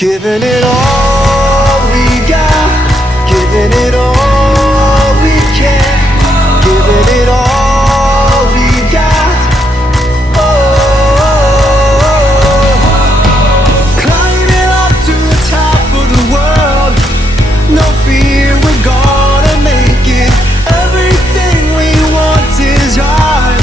Giving it all we got, giving it all we can, giving it all we got. Climbing up to the top of the world, no fear, we're gonna make it. Everything we want is ours.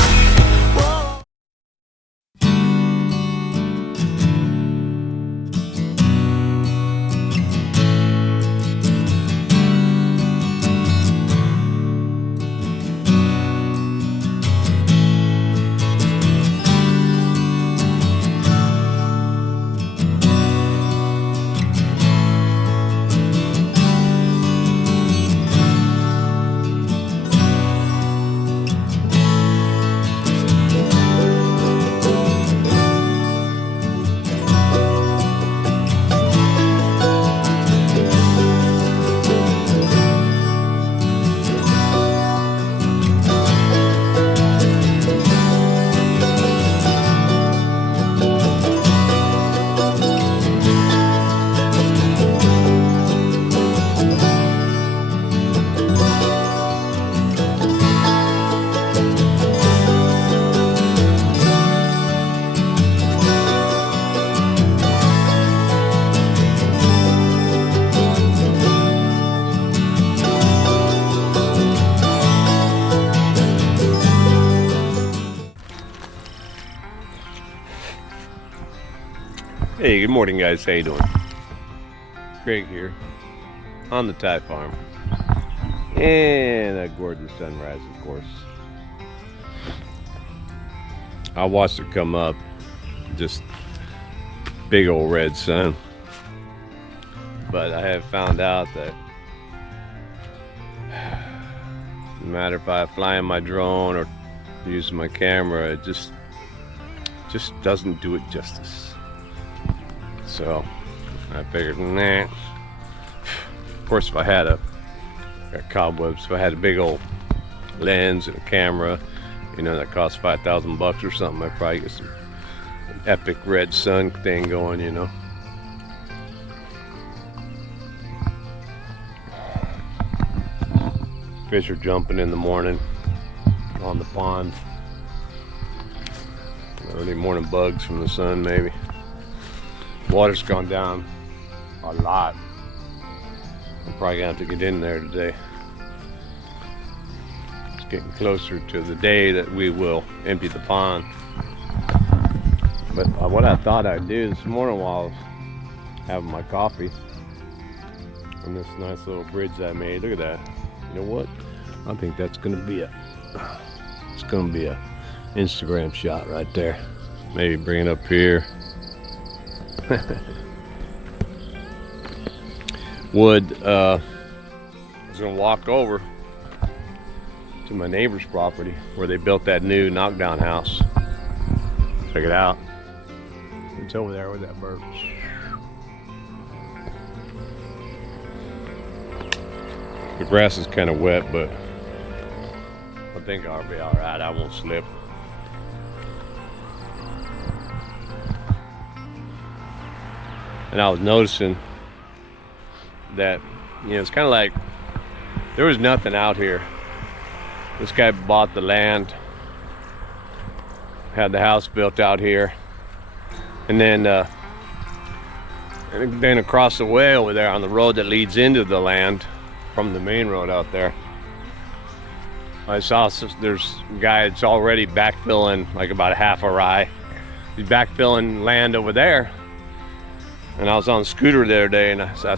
Hey, good morning guys, how you doing? Craig here on the Thai farm, and that gorgeous sunrise, of course. I watched it come up, just big old red sun, but I have found out that no matter if I fly in my drone or use my camera, it just doesn't do it justice. So I figured, nah. Of course, if I had got cobwebs, if I had a big old lens and a camera, you know, that costs $5,000 or something, I'd probably get some epic red sun thing going, you know. Fish are jumping in the morning on the pond. Early morning bugs from the sun, maybe. Water's gone down a lot. I'm probably gonna have to get in there today. It's getting closer to the day that we will empty the pond. But what I thought I'd do this morning while I was having my coffee on this nice little bridge I made, look at that. You know what? I think that's gonna be it's gonna be a Instagram shot right there. Maybe bring it up here. I was gonna walk over to my neighbor's property where they built that new Knockdown house. Check it out. It's over there with that bird. The grass is kind of wet, but I think I'll be all right. I won't slip. And I was noticing that, you know, it's kind of like there was nothing out here. This guy bought the land, had the house built out here, and then across the way over there on the road that leads into the land from the main road out there, I saw there's a guy that's already backfilling like about a half a rye. He's backfilling land over there. And I was on a scooter the other day, and I saw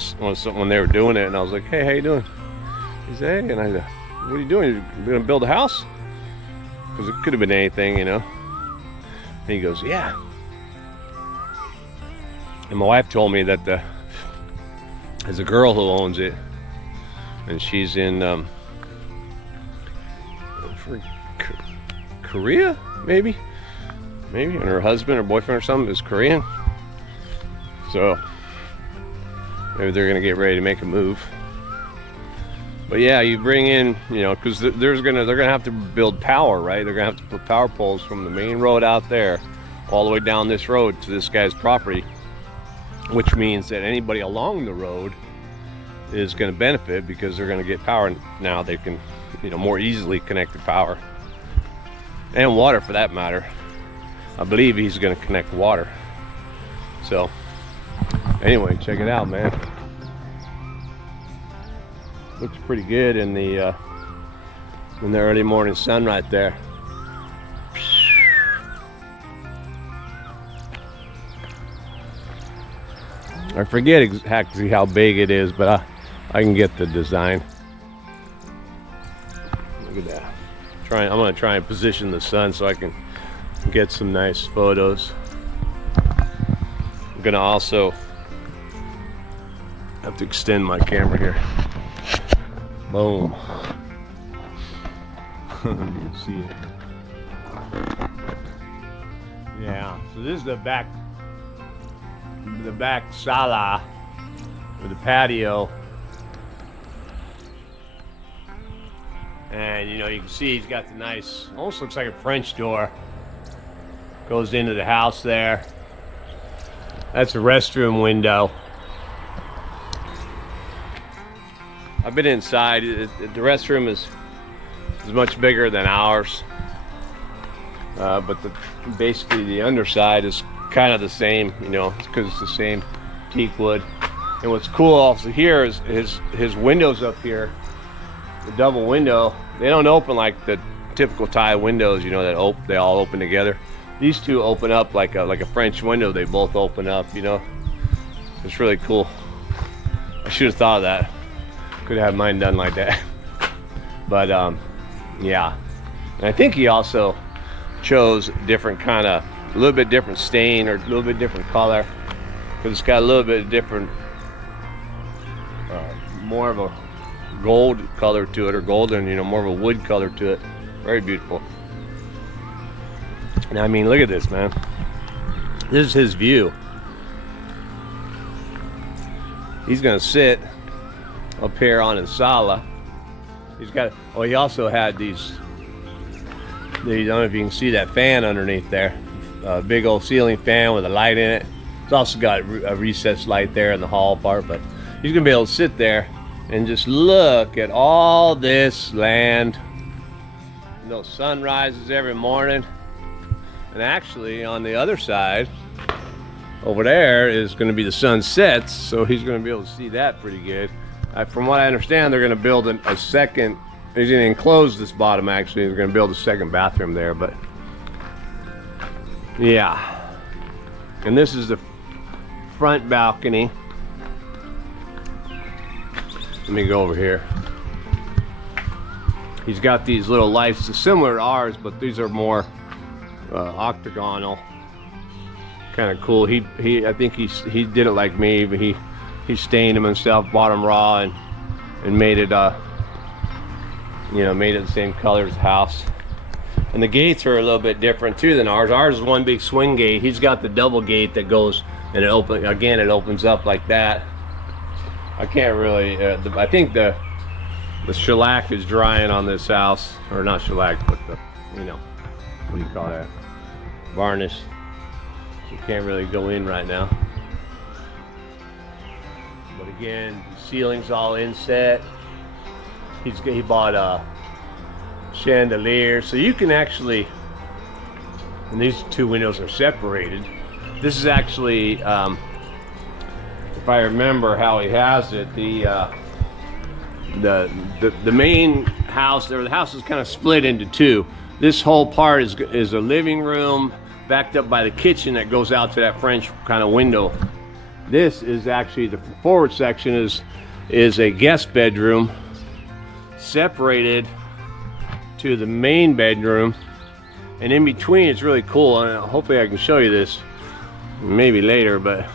when they were doing it, and I was like, "Hey, how you doing?" He said, "Hey," and I said, "What are you doing? You gonna build a house?" Because it could have been anything, you know. And he goes, "Yeah." And my wife told me that there's a girl who owns it, and she's in Korea, maybe, and her husband or boyfriend or something is Korean. So maybe they're gonna get ready to make a move. But yeah, you bring in, you know, because they're gonna have to build power, right? They're gonna have to put power poles from the main road out there all the way down this road to this guy's property. which means that anybody along the road is going to benefit because they're going to get power now. They can, you know, more easily connect to power and water for that matter. I believe he's going to connect water. So anyway, check it out, man. Looks pretty good in the early morning sun right there. I forget exactly how big it is, but I can get the design. Look at that. I'm gonna try and position the sun so I can get some nice photos. I'm gonna also have to extend my camera here. Boom. You can see it. Yeah, so this is the back sala, or the patio. And you know, you can see he's got the nice, almost looks like a French door. Goes into the house there. That's a restroom window. I've been inside. The restroom is much bigger than ours. But basically the underside is kind of the same, you know, because it's the same teak wood. And what's cool also here is his windows up here, the double window, they don't open like the typical Thai windows, you know, that they all open together. These two open up like a French window. They both open up, you know. It's really cool. I should have thought of that. Could have mine done like that. But yeah. And I think he also chose different kind of, a little bit different stain or a little bit different color, because it's got a little bit different, more of a gold color to it, or golden, you know, more of a wood color to it. Very beautiful. And I mean, look at this, man. This is his view. He's gonna sit up here on his sala. He's got, oh, he also had these, I don't know if you can see that fan underneath there. A big old ceiling fan with a light in it. It's also got a recessed light there in the hall part, but he's gonna be able to sit there and just look at all this land. You know, sun rises every morning. And actually on the other side, over there is gonna be the sunsets, so he's gonna be able to see that pretty good. From what I understand, they're gonna build a second, he's gonna enclose this bottom actually, they're gonna build a second bathroom there, but yeah. And this is the front balcony. Let me go over here. He's got these little lights similar to ours, but these are more octagonal. Kind of cool. I think he did it like me, but he stained them himself, bought them raw, and made it you know, made it the same color as the house. And the gates are a little bit different too than ours. Ours is one big swing gate. He's got the double gate that goes and it opens up like that. I can't really I think the shellac is drying on this house, or not shellac, but the, you know, what do you call that, varnish. You can't really go in right now. But again, the ceiling's all inset. He bought a chandelier, so you can actually, and these two windows are separated. This is actually, if I remember how he has it, the main house, or the house is kind of split into two. This whole part is a living room backed up by the kitchen that goes out to that French kind of window. This is actually, the forward section is a guest bedroom separated to the main bedroom, and in between it's really cool, and hopefully I can show you this maybe later, but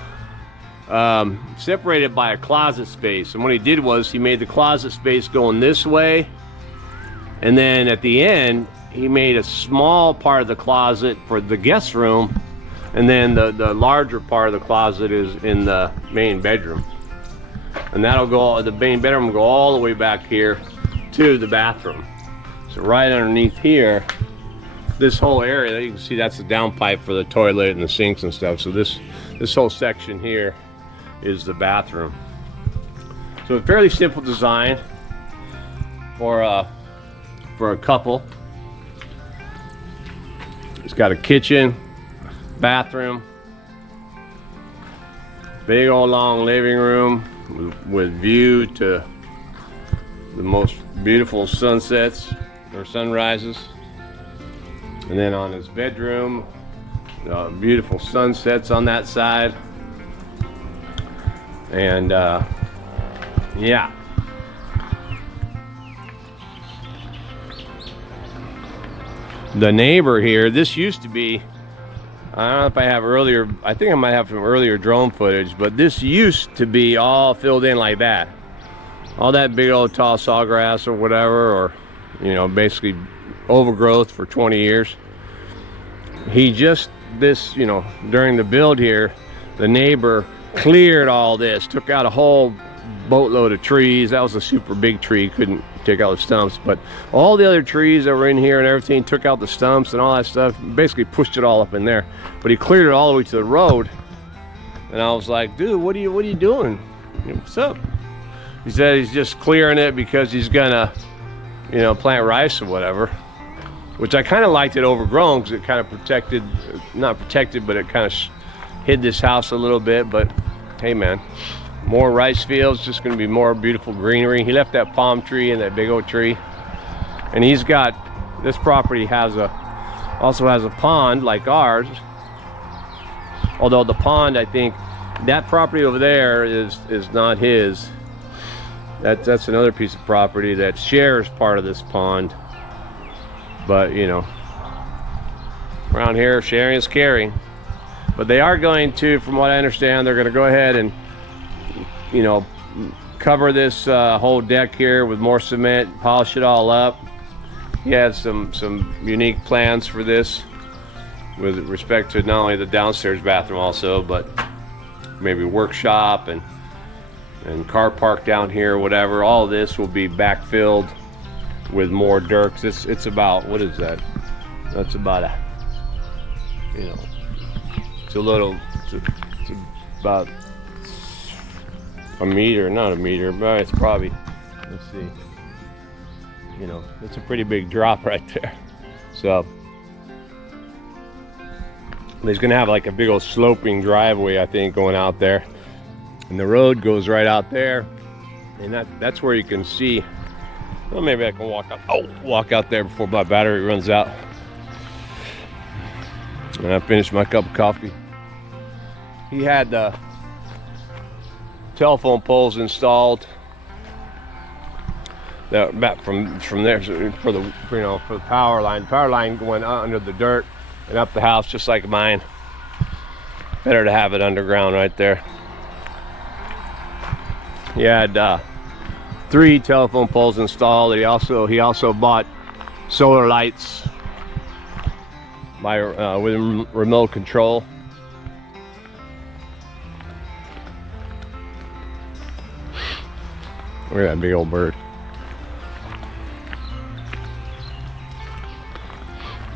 separated by a closet space. And what he did was he made the closet space going this way, and then at the end he made a small part of the closet for the guest room, and then the larger part of the closet is in the main bedroom. And that'll go, the main bedroom will go all the way back here to the bathroom. So right underneath here, this whole area, you can see that's the downpipe for the toilet and the sinks and stuff. So this whole section here is the bathroom. So a fairly simple design for a couple. It's got a kitchen, bathroom, big old long living room with view to the most beautiful sunsets or sunrises. And then on his bedroom, beautiful sunsets on that side. And yeah. The neighbor here, this used to be, I don't know if I have earlier, I think I might have some earlier drone footage, but this used to be all filled in like that. All that big old tall sawgrass or whatever, or, you know, basically overgrowth for 20 years. He just, this, you know, during the build here, the neighbor cleared all this, took out a whole boatload of trees. That was a super big tree, couldn't take out the stumps, but all the other trees that were in here and everything, took out the stumps and all that stuff, basically pushed it all up in there. But he cleared it all the way to the road, and I was like, dude, what are you doing? What's up? He said he's just clearing it because he's gonna, you know, plant rice or whatever, which I kind of liked it overgrown because it kind of protected, not protected, but it kind of hid this house a little bit. But hey man, more rice fields, just gonna be more beautiful greenery. He left that palm tree and that big old tree, and he's got, this property has also has a pond like ours, although the pond, I think that property over there is not his. That's another piece of property that shares part of this pond. But you know, around here sharing is caring. But they are going to, from what I understand, they're going to go ahead and, you know, cover this whole deck here with more cement, polish it all up. He had some unique plans for this with respect to not only the downstairs bathroom also, but maybe workshop and car park down here, whatever. All of this will be backfilled with more dirt. It's about, what is that? That's about a, you know, it's about a meter, not a meter, but it's probably, let's see, you know, it's a pretty big drop right there. So he's gonna have like a big old sloping driveway, I think, going out there, and the road goes right out there, and that's where you can see. Well, maybe I can walk out there before my battery runs out. And I finished my cup of coffee. He had telephone poles installed that back from there for the, you know, for the power line. The power line going under the dirt and up the house, just like mine. Better to have it underground right there. He had 3 telephone poles installed. He also bought solar lights by with remote control. Look at that big old bird.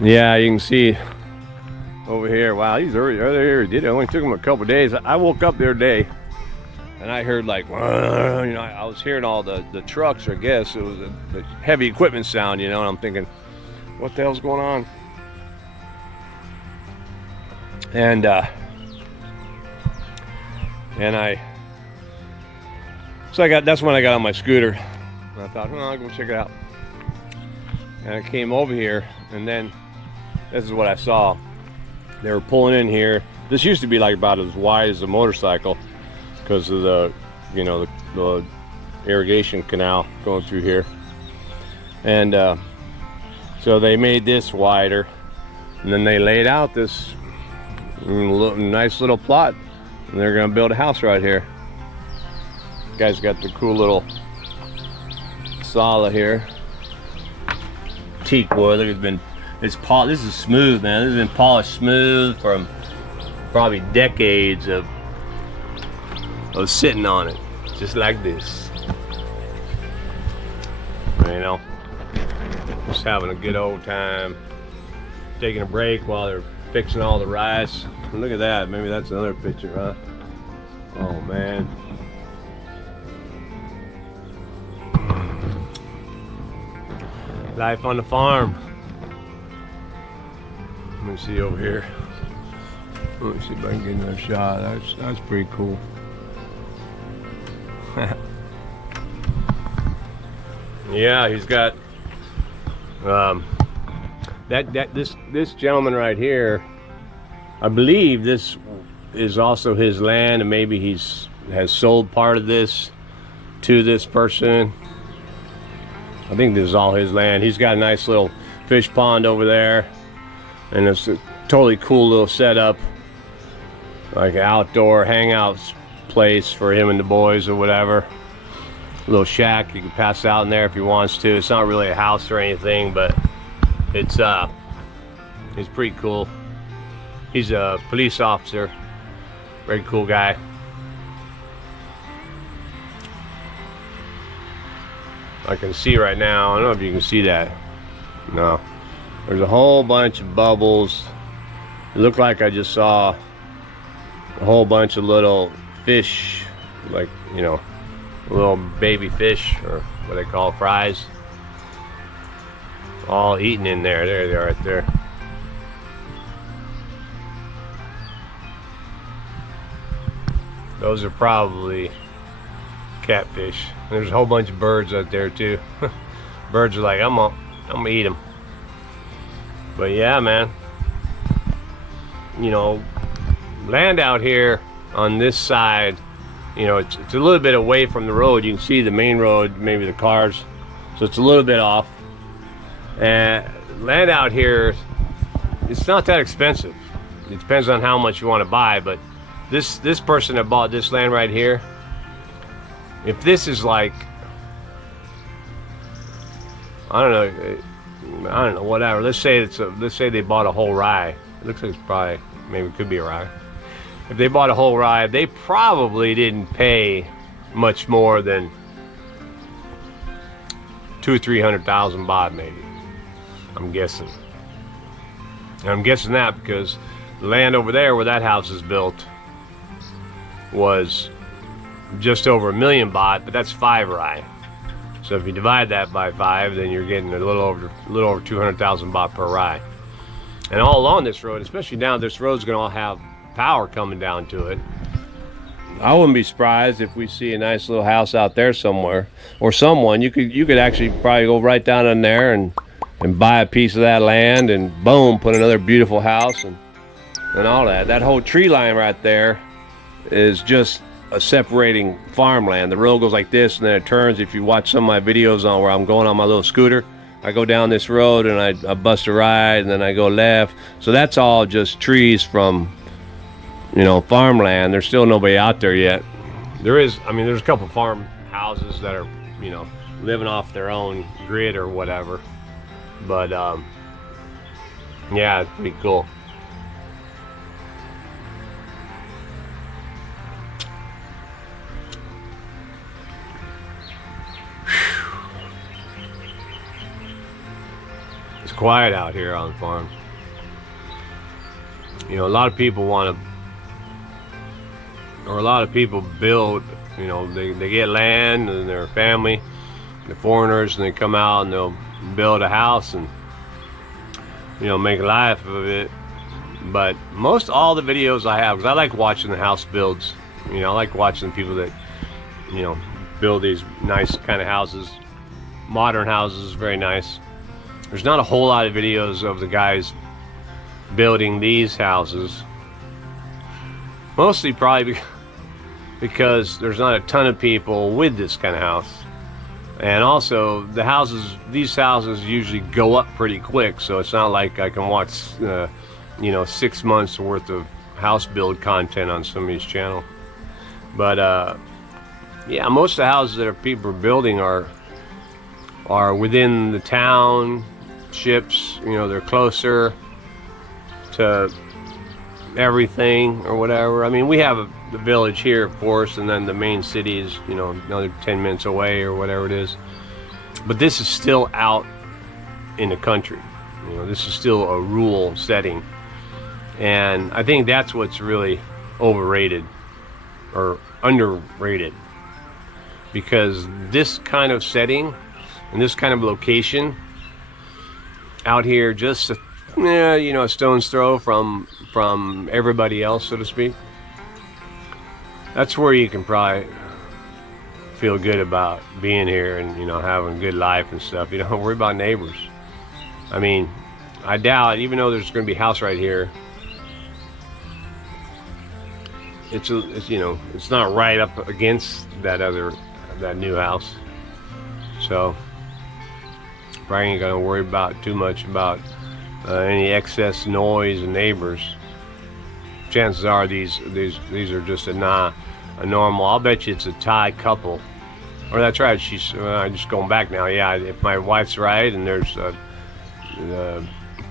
Yeah, you can see over here. Wow, he's already here. He did it. Only took him a couple days. I woke up the other day and I heard like, you know, I was hearing all the trucks, I guess. It was the heavy equipment sound, you know, and I'm thinking, what the hell's going on? And that's when I got on my scooter. And I thought, I'll go check it out. And I came over here, and then this is what I saw. They were pulling in here. This used to be like about as wide as a motorcycle because of the, you know, the irrigation canal going through here. And so they made this wider, and then they laid out this nice little plot, and they're gonna build a house right here. Guy's got the cool little sala here. Teak wood. Look, this is smooth, man. This has been polished smooth from probably decades of sitting on it, just like this. You know, just having a good old time, taking a break while they're fixing all the rice. And look at that. Maybe that's another picture, huh? Oh man. Life on the farm. Let me see over here. Let me see if I can get another shot. That's pretty cool. Yeah, he's got this gentleman right here. I believe this is also his land, and maybe has sold part of this to this person. I think this is all his land. He's got a nice little fish pond over there, and it's a totally cool little setup, like an outdoor hangout place for him and the boys or whatever. A little shack, you can pass out in there if he wants to. It's not really a house or anything, but it's pretty cool. He's a police officer, very cool guy. I can see right now, I don't know if you can see that. No. There's a whole bunch of bubbles. It looked like I just saw a whole bunch of little fish, like, you know, little baby fish, or what they call fries, all eating in there. There they are right there. Those are probably catfish. There's a whole bunch of birds out there too. Birds are like, I'm gonna eat them. But yeah, man, you know, land out here on this side, you know, it's a little bit away from the road. You can see the main road, maybe the cars, so it's a little bit off. And land out here, it's not that expensive. It depends on how much you want to buy, but this person that bought this land right here, if this is like, I don't know, whatever. Let's say they bought a whole rye. It looks like it's probably, maybe it could be a rye. If they bought a whole rye, they probably didn't pay much more than 200,000 or 300,000 baht, maybe. I'm guessing. And I'm guessing that because the land over there where that house is built was just over 1 million baht, but that's 5 rye. So if you divide that by 5, then you're getting a little over 200,000 baht per rye. And all along this road, especially down this road's going to all have power coming down to it. I wouldn't be surprised if we see a nice little house out there somewhere, or someone you could actually probably go right down in there and buy a piece of that land, and boom, put another beautiful house and all that. That whole tree line right there is just a separating farmland. The road goes like this, and then it turns. If you watch some of my videos on where I'm going on my little scooter, I go down this road and I bust a right, and then I go left. So that's all just trees from, you know, farmland. There's still nobody out there yet. There's a couple farm houses that are, you know, living off their own grid or whatever. But yeah, it's pretty cool. It's quiet out here on the farm. You know, a lot of people build, you know, they get land and their family, the foreigners, and they come out and they'll build a house and, you know, make a life of it. But most all the videos I have, because I like watching the house builds, you know, I like watching people that, you know, build these nice kind of houses, modern houses, very nice. There's not a whole lot of videos of the guys building these houses, mostly probably because there's not a ton of people with this kind of house. And also these houses usually go up pretty quick, so it's not like I can watch you know, 6 months worth of house build content on somebody's channel. But yeah, most of the houses that people are building are within the townships. You know, they're closer to everything or whatever. I mean, we have the village here, of course, and then the main city is, you know, another 10 minutes away or whatever it is. But this is still out in the country. You know, this is still a rural setting. And I think that's what's really overrated. or underrated, because this kind of setting and this kind of location out here, just a stone's throw from everybody else, so to speak, that's where you can probably feel good about being here and having a good life and stuff. You don't worry about neighbors. I mean, I doubt, even though there's going to be a house right here, it's not right up against that new house, so probably ain't gonna worry about too much about any excess noise and neighbors. Chances are these are just a normal. I'll bet you it's a Thai couple. Or that's right. She's just going back now. Yeah, if my wife's right, and there's a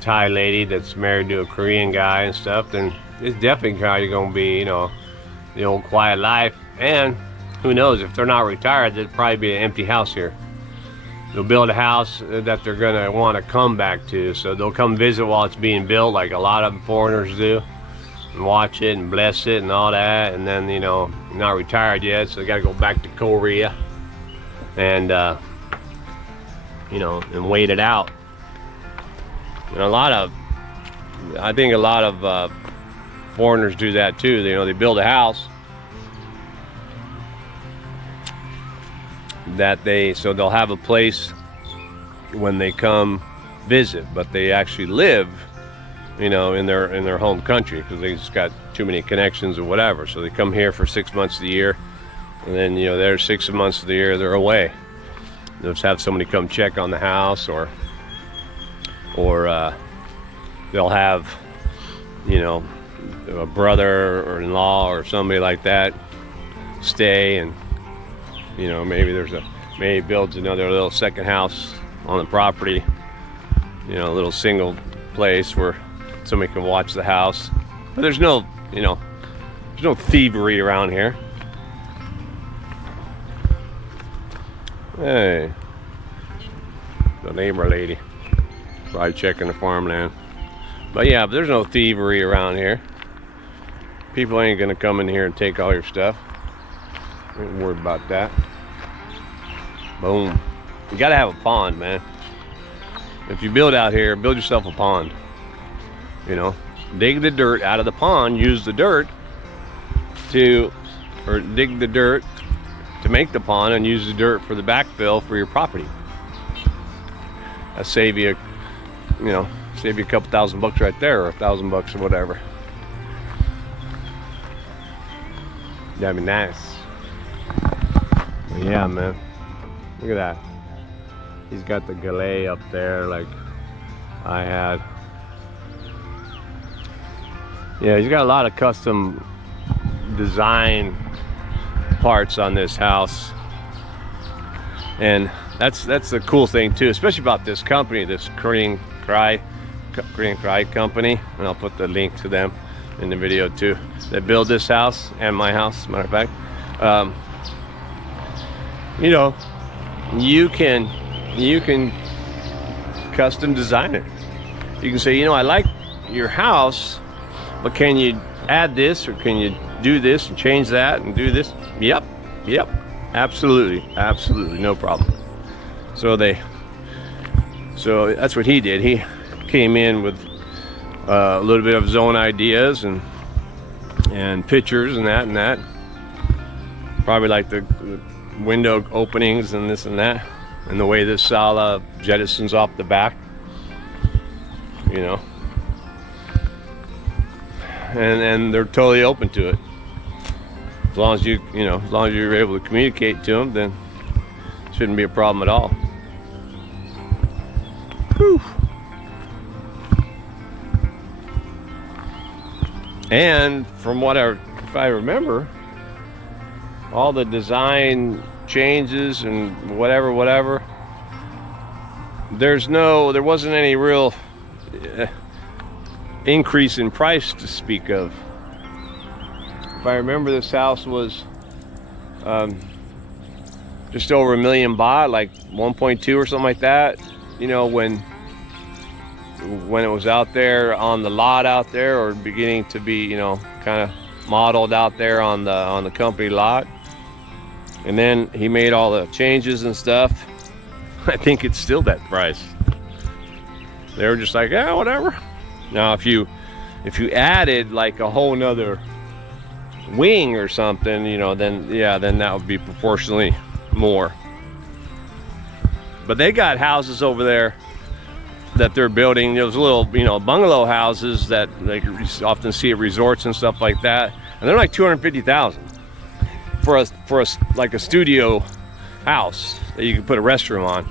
Thai lady that's married to a Korean guy and stuff, then it's definitely probably going to be the old quiet life. And who knows, if they're not retired, there'd probably be an empty house here. They'll build a house that they're going to want to come back to, so they'll come visit while it's being built, like a lot of foreigners do, and watch it and bless it and all that. And then not retired yet, so they got to go back to Korea and and wait it out. And I think a lot of foreigners do that too. They build a house so they'll have a place when they come visit, but they actually live in their home country because they just got too many connections or whatever. So they come here for 6 months of the year, and then they're 6 months of the year they're away. They'll just have somebody come check on the house, or they'll have a brother or in-law or somebody like that stay, and maybe builds another little second house on the property, a little single place where somebody can watch the house. But there's no thievery around here. Hey, the neighbor lady probably checking the farmland. But yeah, there's no thievery around here. People ain't gonna come in here and take all your stuff. Ain't worried about that. Boom. You gotta have a pond, man. If you build out here, build yourself a pond. Dig the dirt out of the pond, use the dirt dig the dirt to make the pond, and use the dirt for the backfill for your property. That'll save you a couple $1,000 right there, or $1,000 or whatever. That'd be nice. But yeah, man. Look at that. He's got the galet up there like I had. Yeah, he's got a lot of custom design parts on this house. And that's the cool thing too, especially about this company, this Korean Cry company. And I'll put the link to them in the video too. They build this house and my house, matter of fact. You can custom design it. You can say, I like your house, but can you add this, or can you do this and change that and do this? Yep, absolutely, no problem. So that's what he did. He came in with a little bit of his own ideas and pictures and that. Probably like the window openings and this and that, and the way this sala jettisons off the back, and they're totally open to it. As long as you're able to communicate to them, then it shouldn't be a problem at all. Whew. And from if I remember, all the design changes and whatever, there wasn't any real increase in price to speak of. If I remember, this house was just over $1 million baht, like 1.2 or something like that, when it was out there on the lot out there, or beginning to be kind of modeled out there on the company lot. And then he made all the changes and stuff. I think it's still that price. They were just like, yeah, whatever. Now if you added like a whole nother wing or something, you know, then yeah, then that would be proportionally more. But they got houses over there that they're building, those little, you know, bungalow houses that they often see at resorts and stuff like that, and they're like $250,000 for a like a studio house that you can put a restroom on.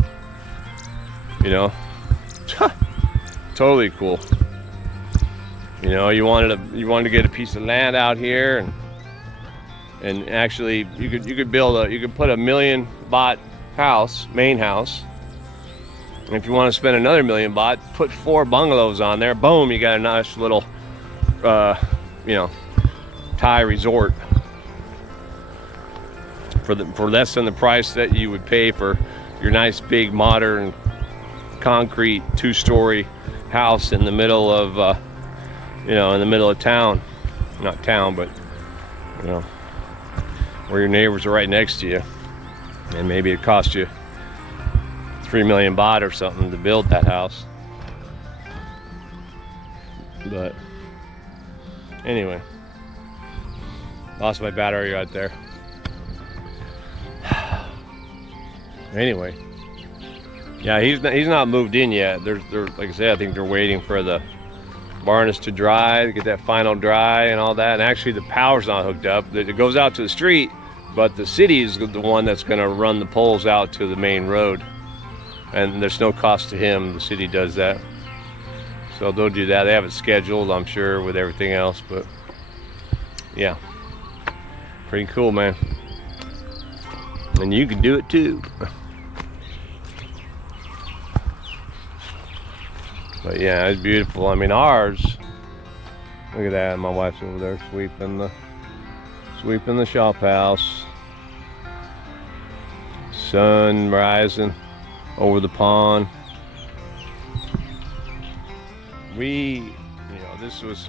You know, totally cool. You know, you wanted to get a piece of land out here, and actually you could put a $1 million baht house, main house. And if you want to spend another $1 million baht, put 4 bungalows on there. Boom, you got a nice little, you know, Thai resort for less than the price that you would pay for your nice big modern concrete 2-story house in the middle of, you know, in the middle of town. Not town, but you know, where your neighbors are right next to you, and maybe it cost you 3 million baht or something to build that house. But anyway, lost my battery right there. Anyway, yeah, he's not moved in yet. They're like I said, I think they're waiting for the barns to dry, to get that final dry and all that. And actually the power's not hooked up. It goes out to the street, but the city is the one that's going to run the poles out to the main road. And there's no cost to him. The city does that. So they'll do that. They have it scheduled, I'm sure, with everything else. But yeah, pretty cool, man. And you can do it too. But yeah, it's beautiful. I mean, ours, look at that. My wife's over there sweeping the shop house. Sun rising over the pond. You know, this was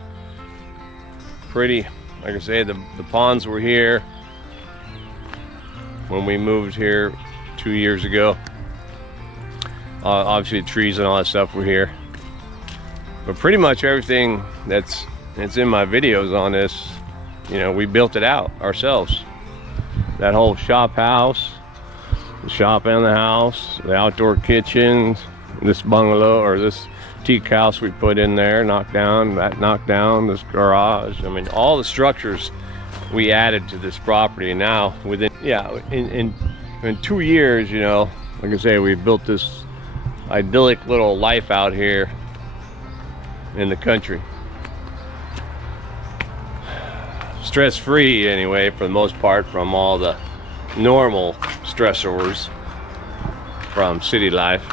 pretty, like I say, the ponds were here when we moved here 2 years ago. Obviously the trees and all that stuff were here, but pretty much everything that's in my videos on this, you know, we built it out ourselves. That whole shop house, the shop and the house, the outdoor kitchen, this bungalow or this teak house we put in there, knockdown, this garage. I mean, all the structures we added to this property. And now within, yeah, in 2 years, you know, like I say, we built this idyllic little life out here in the country. Stress-free anyway, for the most part, from all the normal stressors from city life.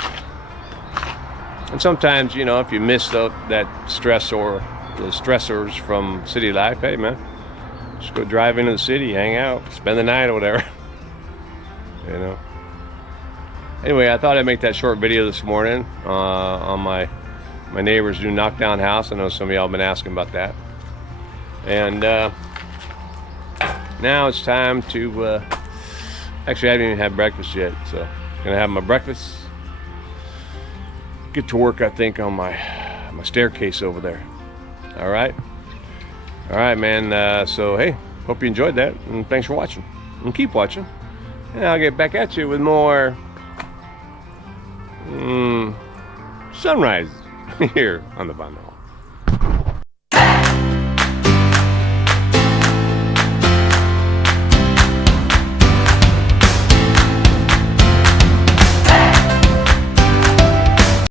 And sometimes, you know, if you miss that stress or the stressors from city life, hey man, just go drive into the city, hang out, spend the night or whatever. You know. Anyway, I thought I'd make that short video this morning on my neighbor's new knockdown house. I know some of y'all have been asking about that. And now it's time to actually, I haven't even had breakfast yet, so I'm gonna have my breakfast, get to work, I think, on my staircase over there. All right, man. So hey, hope you enjoyed that, and thanks for watching, and keep watching, and I'll get back at you with more sunrise here on the Bano.